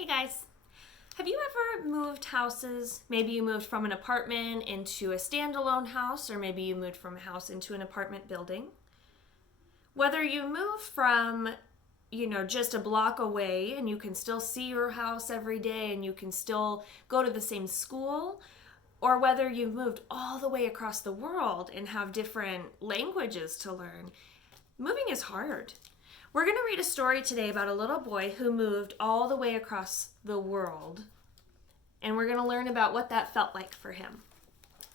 Hey guys, have you ever moved houses? Maybe you moved from an apartment into a standalone house, or maybe you moved from a house into an apartment building. Whether you move from, just a block away and you can still see your house every day and you can still go to the same school, or whether you've moved all the way across the world and have different languages to learn, moving is hard. We're going to read a story today about a little boy who moved all the way across the world, and we're going to learn about what that felt like for him.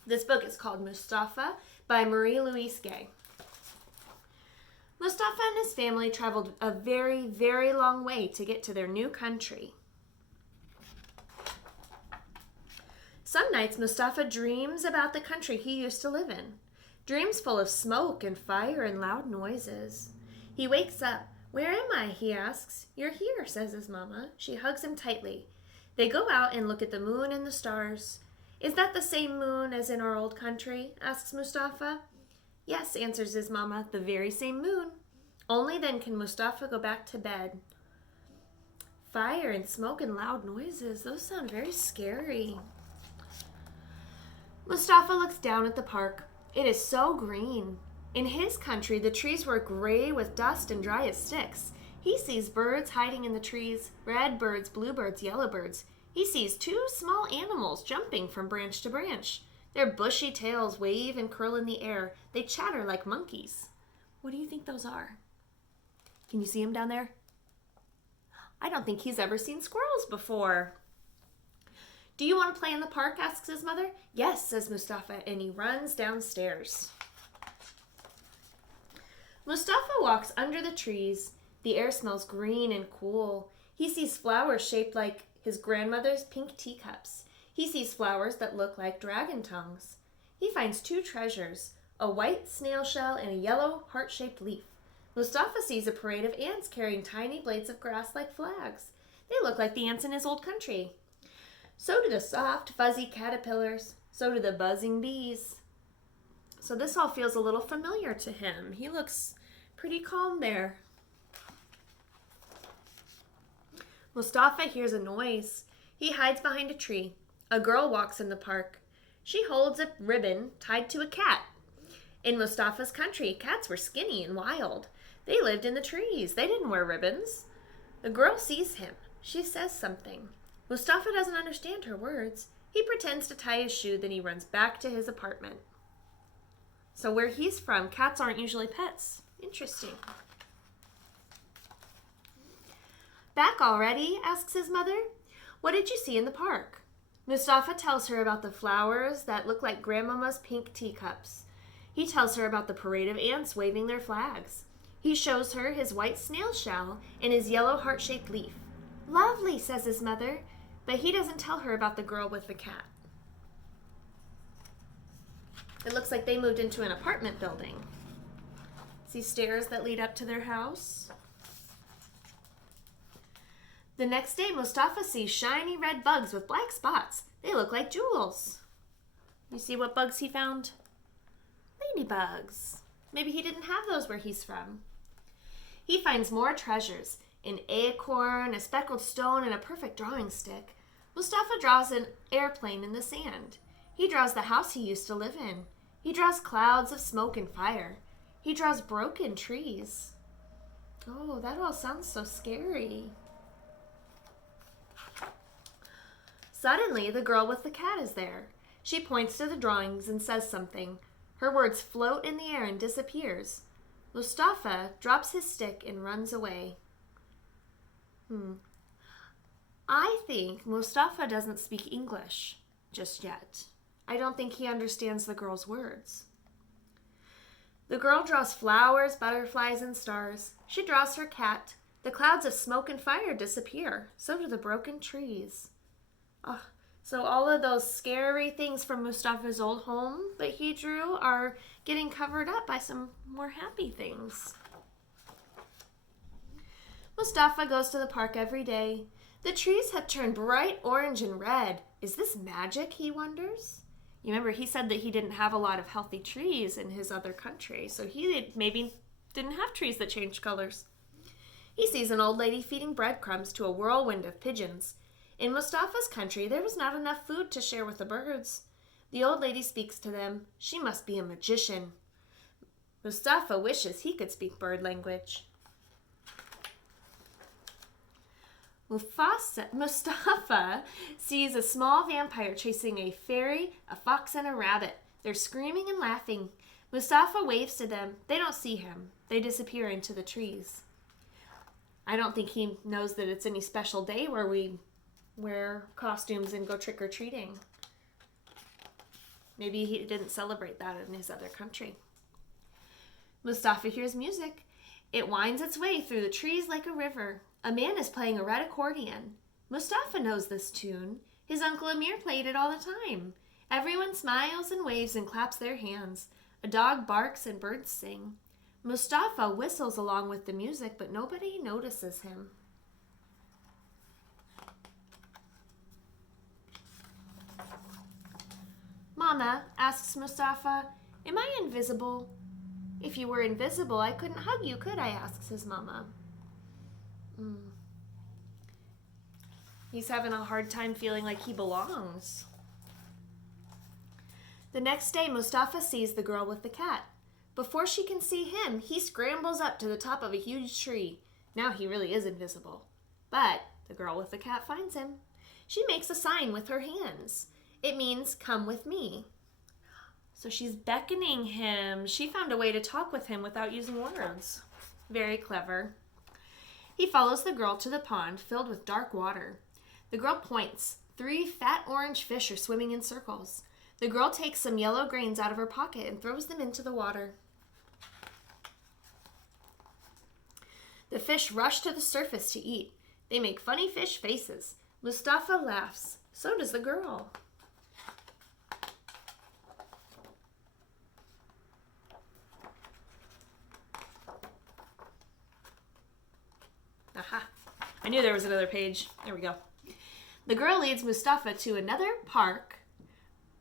This book is called Mustafa by Marie-Louise. Mustafa and his family traveled a very, very long way to get to their new country. Some nights Mustafa dreams about the country he used to live in, dreams full of smoke and fire and loud noises. He wakes up. "Where am I?" he asks. "You're here," says his mama. She hugs him tightly. They go out and look at the moon and the stars. "Is that the same moon as in our old country?" asks Mustafa. "Yes," answers his mama, "the very same moon." Only then can Mustafa go back to bed. Fire and smoke and loud noises, those sound very scary. Mustafa looks down at the park. It is so green. In his country, the trees were gray with dust and dry as sticks. He sees birds hiding in the trees, red birds, bluebirds, yellow birds. He sees two small animals jumping from branch to branch. Their bushy tails wave and curl in the air. They chatter like monkeys. What do you think those are? Can you see them down there? I don't think he's ever seen squirrels before. "Do you want to play in the park?" asks his mother. "Yes," says Mustafa, and he runs downstairs. Mustafa walks under the trees. The air smells green and cool. He sees flowers shaped like his grandmother's pink teacups. He sees flowers that look like dragon tongues. He finds two treasures, a white snail shell and a yellow heart-shaped leaf. Mustafa sees a parade of ants carrying tiny blades of grass like flags. They look like the ants in his old country. So do the soft, fuzzy caterpillars. So do the buzzing bees. So this all feels a little familiar to him. He looks pretty calm there. Mustafa hears a noise. He hides behind a tree. A girl walks in the park. She holds a ribbon tied to a cat. In Mustafa's country, cats were skinny and wild. They lived in the trees. They didn't wear ribbons. The girl sees him. She says something. Mustafa doesn't understand her words. He pretends to tie his shoe, then he runs back to his apartment. So where he's from, cats aren't usually pets. Interesting. "Back already?" asks his mother. "What did you see in the park?" Mustafa tells her about the flowers that look like Grandmama's pink teacups. He tells her about the parade of ants waving their flags. He shows her his white snail shell and his yellow heart-shaped leaf. "Lovely," says his mother, but he doesn't tell her about the girl with the cat. It looks like they moved into an apartment building. See stairs that lead up to their house? The next day, Mustafa sees shiny red bugs with black spots. They look like jewels. You see what bugs he found? Ladybugs. Maybe he didn't have those where he's from. He finds more treasures, an acorn, a speckled stone, and a perfect drawing stick. Mustafa draws an airplane in the sand. He draws the house he used to live in. He draws clouds of smoke and fire. He draws broken trees. Oh, that all sounds so scary. Suddenly, the girl with the cat is there. She points to the drawings and says something. Her words float in the air and disappears. Mustafa drops his stick and runs away. I think Mustafa doesn't speak English just yet. I don't think he understands the girl's words. The girl draws flowers, butterflies, and stars. She draws her cat. The clouds of smoke and fire disappear. So do the broken trees. So all of those scary things from Mustafa's old home that he drew are getting covered up by some more happy things. Mustafa goes to the park every day. The trees have turned bright orange and red. Is this magic, he wonders? You remember he said that he didn't have a lot of healthy trees in his other country, so he maybe didn't have trees that changed colors. He sees an old lady feeding breadcrumbs to a whirlwind of pigeons. In Mustafa's country, there was not enough food to share with the birds. The old lady speaks to them. She must be a magician. Mustafa wishes he could speak bird language. Mustafa sees a small vampire chasing a fairy, a fox, and a rabbit. They're screaming and laughing. Mustafa waves to them. They don't see him. They disappear into the trees. I don't think he knows that it's any special day where we wear costumes and go trick-or-treating. Maybe he didn't celebrate that in his other country. Mustafa hears music. It winds its way through the trees like a river. A man is playing a red accordion. Mustafa knows this tune. His Uncle Amir played it all the time. Everyone smiles and waves and claps their hands. A dog barks and birds sing. Mustafa whistles along with the music, but nobody notices him. Mama, asks Mustafa, am I invisible? If you were invisible, I couldn't hug you, could I? Asks his mama. He's having a hard time feeling like he belongs. The next day, Mustafa sees the girl with the cat. Before she can see him, he scrambles up to the top of a huge tree. Now he really is invisible. But the girl with the cat finds him. She makes a sign with her hands. It means, come with me. So she's beckoning him. She found a way to talk with him without using words. Very clever. He follows the girl to the pond filled with dark water. The girl points. 3 fat orange fish are swimming in circles. The girl takes some yellow grains out of her pocket and throws them into the water. The fish rush to the surface to eat. They make funny fish faces. Mustafa laughs. So does the girl. Aha. I knew there was another page. There we go. The girl leads Mustafa to another park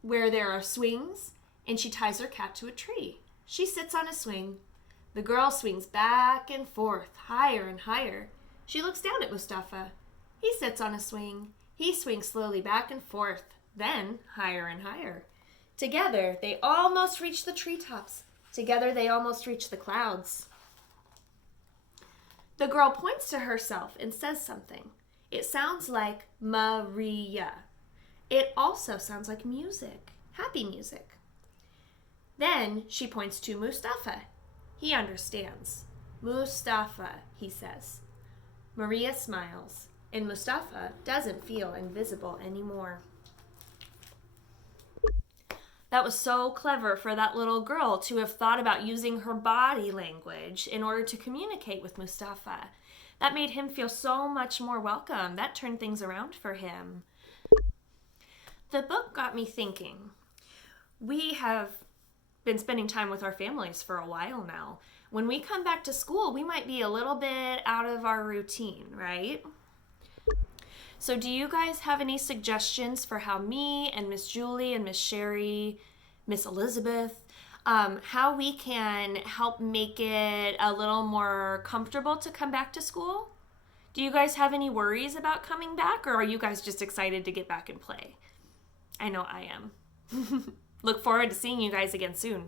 where there are swings, and she ties her cat to a tree. She sits on a swing. The girl swings back and forth, higher and higher. She looks down at Mustafa. He sits on a swing. He swings slowly back and forth, then higher and higher. Together, they almost reach the treetops. Together, they almost reach the clouds. The girl points to herself and says something. It sounds like Maria. It also sounds like music, happy music. Then she points to Mustafa. He understands. Mustafa, he says. Maria smiles, and Mustafa doesn't feel invisible anymore. That was so clever for that little girl to have thought about using her body language in order to communicate with Mustafa. That made him feel so much more welcome. That turned things around for him. The book got me thinking. We have been spending time with our families for a while now. When we come back to school, we might be a little bit out of our routine, right? So do you guys have any suggestions for how me and Miss Julie and Miss Sherry, Miss Elizabeth, how we can help make it a little more comfortable to come back to school? Do you guys have any worries about coming back, or are you guys just excited to get back and play? I know I am. Look forward to seeing you guys again soon.